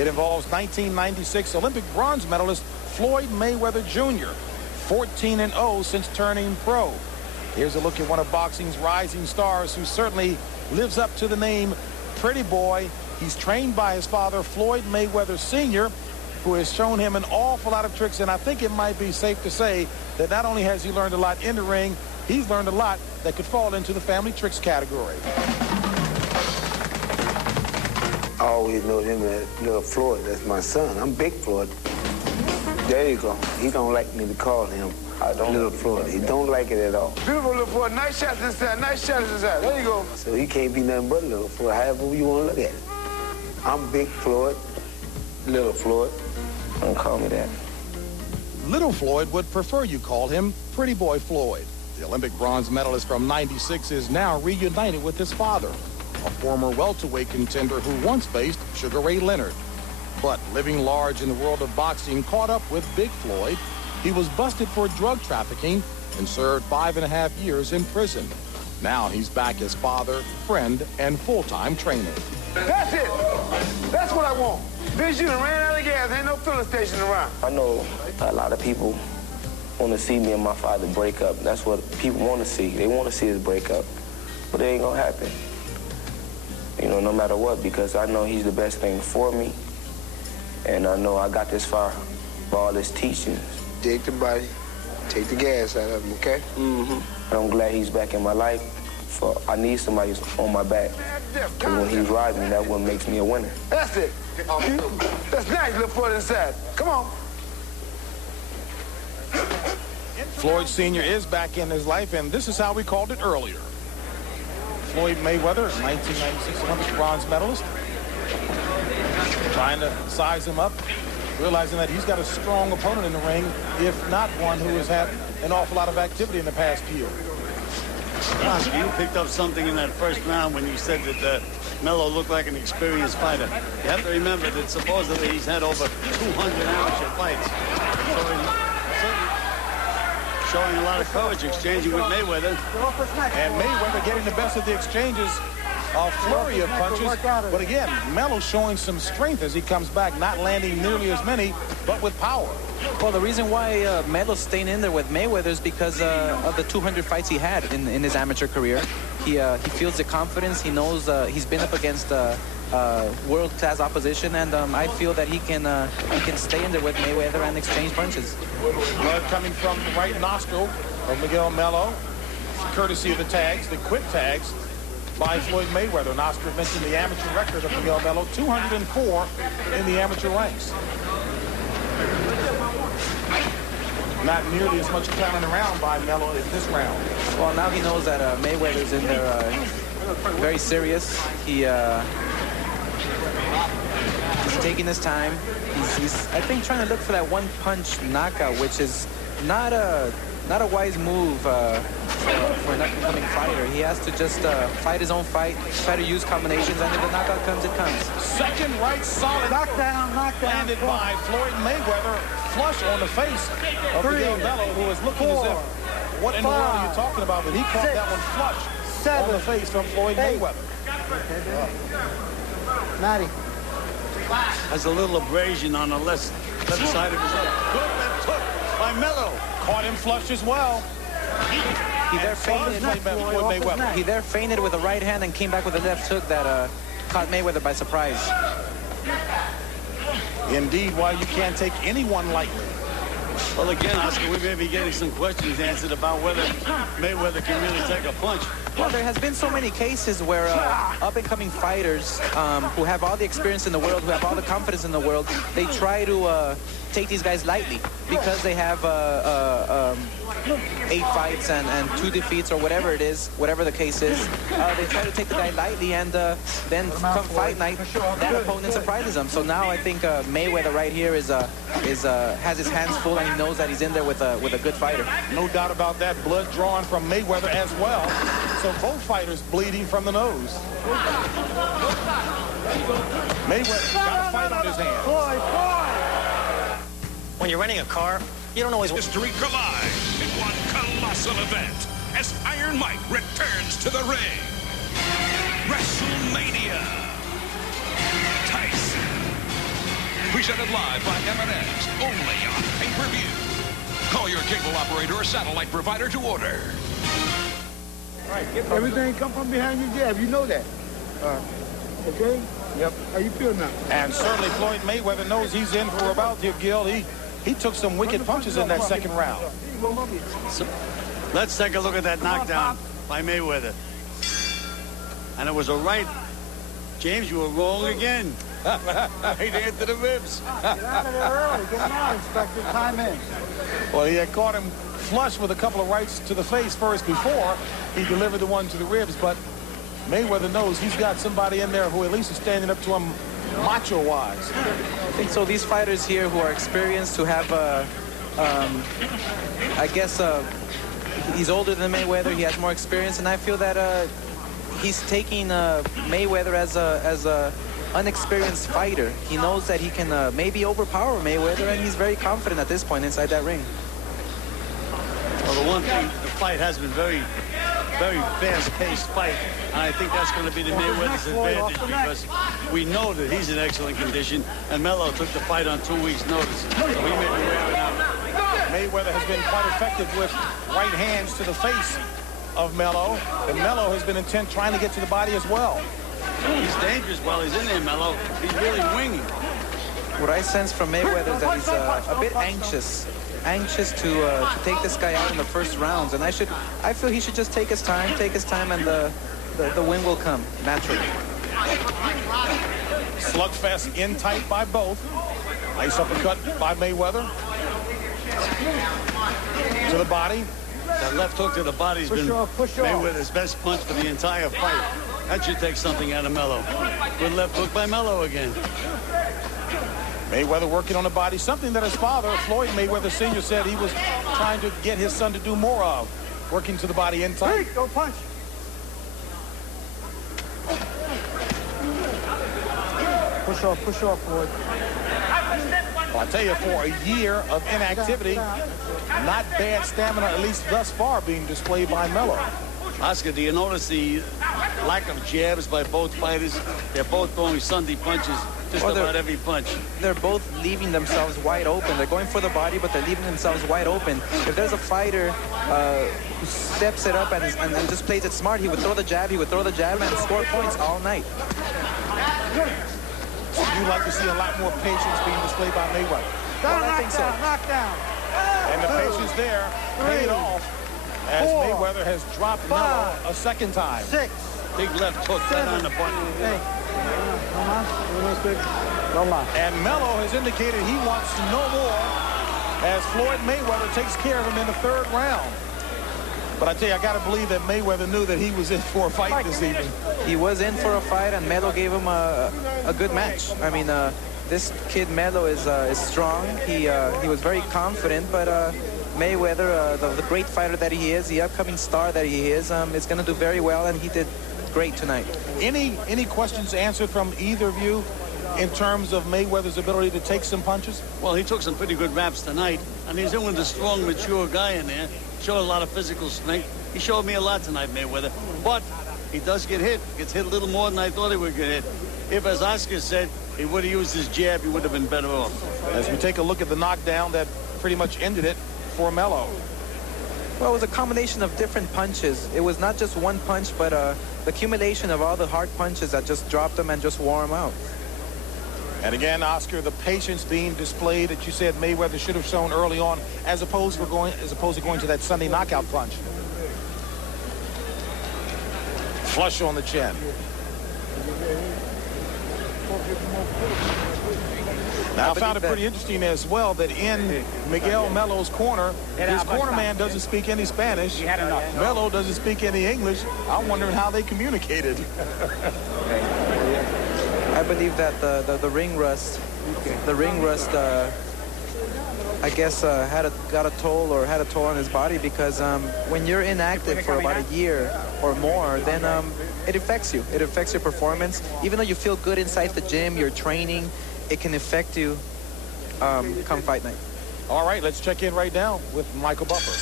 It involves 1996 Olympic bronze medalist Floyd Mayweather Jr., 14-0 since turning pro. Here's a look at one of boxing's rising stars who certainly lives up to the name Pretty Boy. He's trained by his father, Floyd Mayweather Sr., who has shown him an awful lot of tricks, and I think it might be safe to say that not only has he learned a lot in the ring, he's learned a lot that could fall into the family tricks category. I always know him as Little Floyd. That's my son. I'm Big Floyd. There you go. He don't like me to call him Little Floyd. He don't like it at all. Beautiful, Little Floyd. Nice shots inside. Nice shots inside. There you go. So he can't be nothing but Little Floyd, however you want to look at it. I'm Big Floyd, Little Floyd. Don't call me that. Little Floyd would prefer you call him Pretty Boy Floyd. The Olympic bronze medalist from '96 is now reunited with his father, a former welterweight contender who once faced Sugar Ray Leonard. But living large in the world of boxing caught up with Big Floyd. He was busted for drug trafficking and served 5.5 years in prison. Now he's back as father, friend, and full-time trainer. That's it. That's what I want. Bitch, you done ran out of gas. Ain't no filling station around. I know a lot of people want to see me and my father break up. That's what people want to see. They want to see us break up. But it ain't going to happen. You know, no matter what, because I know he's the best thing for me. And I know I got this far by all his teachings. Dig the body, take the gas out of him, okay? Mm-hmm. I'm glad he's back in my life. I need somebody who's on my back. Because when he's riding, that what makes me a winner. That's it. That's nice, Little Floyd inside. Come on. Floyd Sr. is back in his life, and this is how we called it earlier. Floyd Mayweather, 1996 Olympic bronze medalist. Trying to size him up, realizing that he's got a strong opponent in the ring, if not one who has had an awful lot of activity in the past year. You picked up something in that first round when you said that Melo looked like an experienced fighter. You have to remember that supposedly he's had over 200 amateur fights. So he's certainly showing a lot of courage, exchanging with Mayweather. And Mayweather getting the best of the exchanges. A flurry of punches, but again, Melo showing some strength as he comes back, not landing nearly as many, but with power. Well, the reason why Melo's staying in there with Mayweather is because of the 200 fights he had in his amateur career. He feels the confidence. He knows he's been up against world-class opposition, and I feel that he can stay in there with Mayweather and exchange punches. Blood coming from the right nostril of Miguel Melo, courtesy of the tags, the quick tags by Floyd Mayweather. Nostra mentioned the amateur record of Miguel Melo, 204 in the amateur ranks. Not nearly as much clowning around by Melo in this round. Well, now he knows that Mayweather's in there very serious. He's taking his time. He's, I think, trying to look for that one-punch knockout, which is not a wise move for an up-and-coming fighter. He has to just fight his own fight, try to use combinations, and if the knockout comes, it comes. Second right solid. Knockdown. Landed by Floyd Mayweather, flush on the face of Miguel Melo, who was looking as if, what in the world are you talking about? But he caught that one flush on the face from Floyd Mayweather. Matty. Has a little abrasion on the left side of his head. Good left hook by Melo. Caught him flush as well. He there feinted with a right hand and came back with a left hook that caught Mayweather by surprise. Indeed, why you can't take anyone lightly. Well, again, Oscar, we may be getting some questions answered about whether Mayweather can really take a punch. Well, there has been so many cases where up-and-coming fighters who have all the experience in the world, who have all the confidence in the world, they try to take these guys lightly because they have 8 fights and 2 defeats or whatever it is, whatever the case is. They try to take the guy lightly, and then come fight night, that opponent surprises them. So now I think Mayweather right here has his hands full, and he knows that he's in there with a good fighter. No doubt about that. Blood drawn from Mayweather as well. So both fighters bleeding from the nose. Mayweather got a fight on his hands. When you're renting a car, you don't always... History collide in one colossal event as Iron Mike returns to the ring. WrestleMania. Tyson Presented live by M&M's, only on pay-per-view. Call your cable operator or satellite provider to order. Everything come from behind your jab. You know that. Okay? Yep. How you feel now? And certainly Floyd Mayweather knows he's in for a bout here, Gil. He took some wicked punches in that second round. So, let's take a look at that knockdown by Mayweather. And it was a right. James, you were wrong again. Right into the ribs. Get out of there early. Get him out, Inspector. Time in. Well, he had caught him flush with a couple of rights to the face first before he delivered the one to the ribs, but Mayweather knows he's got somebody in there who at least is standing up to him macho-wise. I think so. These fighters here who are experienced, who have, I guess, he's older than Mayweather. He has more experience, and I feel that he's taking Mayweather as a unexperienced fighter. He knows that he can maybe overpower Mayweather, and he's very confident at this point inside that ring. Well, the one thing, the fight has been very fast-paced fight, and I think that's going to be to Mayweather's advantage because we know that he's in excellent condition, and Melo took the fight on 2 weeks' notice, so he may be wearing out. Mayweather has been quite effective with right hands to the face of Melo, and Melo has been intent trying to get to the body as well. He's dangerous while he's in there, Melo. He's really winging. What I sense from Mayweather is that he's a bit anxious to take this guy out in the first rounds, and I feel he should just take his time, and the win will come naturally. Slugfest in tight by both. Nice uppercut by Mayweather. To the body. That left hook to the body's been Mayweather's best punch for the entire fight. That should take something out of Melo. Good left hook by Melo again. Mayweather working on the body, something that his father, Floyd Mayweather Sr., said he was trying to get his son to do more of. Working to the body in tight. Go punch. Push off, Floyd. Well, I tell you, for a year of inactivity, not bad stamina, at least thus far, being displayed by Melo. Oscar, do you notice the lack of jabs by both fighters? They're both throwing Sunday punches, just about every punch. They're both leaving themselves wide open. They're going for the body, but they're leaving themselves wide open. If there's a fighter who steps it up and just plays it smart, he would throw the jab, and score points all night. You'd like to see a lot more patience being displayed by Mayweather. Well, I think so. Knockdown. And the patience there paid off as Mayweather has dropped Melo a second time. 6. Big left hook right on the button. And Melo has indicated he wants to know more as Floyd Mayweather takes care of him in the third round. But I tell you, I got to believe that Mayweather knew that he was in for a fight this evening. He was in for a fight, and Melo gave him a good match. I mean, this kid Melo is strong. He was very confident, but Mayweather, the great fighter that he is, the upcoming star that he is going to do very well, and he did great tonight. Any questions answered from either of you in terms of Mayweather's ability to take some punches? Well, he took some pretty good raps tonight, and he's in with a strong, mature guy in there. Showed a lot of physical strength. He showed me a lot tonight, Mayweather. But he does get hit. Gets hit a little more than I thought he would get hit. If, as Oscar said, he would have used his jab, he would have been better off. As we take a look at the knockdown that pretty much ended it for Melo. Well, it was a combination of different punches. It was not just one punch, but the accumulation of all the hard punches that just dropped him and just wore him out. And again, Oscar, the patience being displayed that you said Mayweather should have shown early on, as opposed to going to that Sunday knockout punch. Flush on the chin. Now, I found it pretty interesting as well that in Miguel Melo's corner, his corner man doesn't speak any Spanish. Melo doesn't speak any English. I'm wondering how they communicated. I believe that the ring rust, I guess got a toll on his body, because when you're inactive for about a year or more, then it affects you. It affects your performance. Even though you feel good inside the gym, you're training, it can affect you come fight night. All right, let's check in right now with Michael Buffer.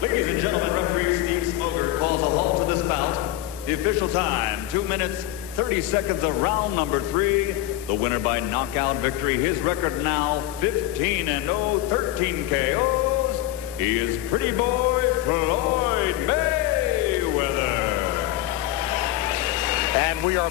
Ladies and gentlemen, referee Steve Smoker calls a halt to this bout. The official time, 2 minutes 30 seconds of round number 3. The winner by knockout victory. His record now 15-0, 13 KOs. He is Pretty Boy Floyd Mayweather. And we are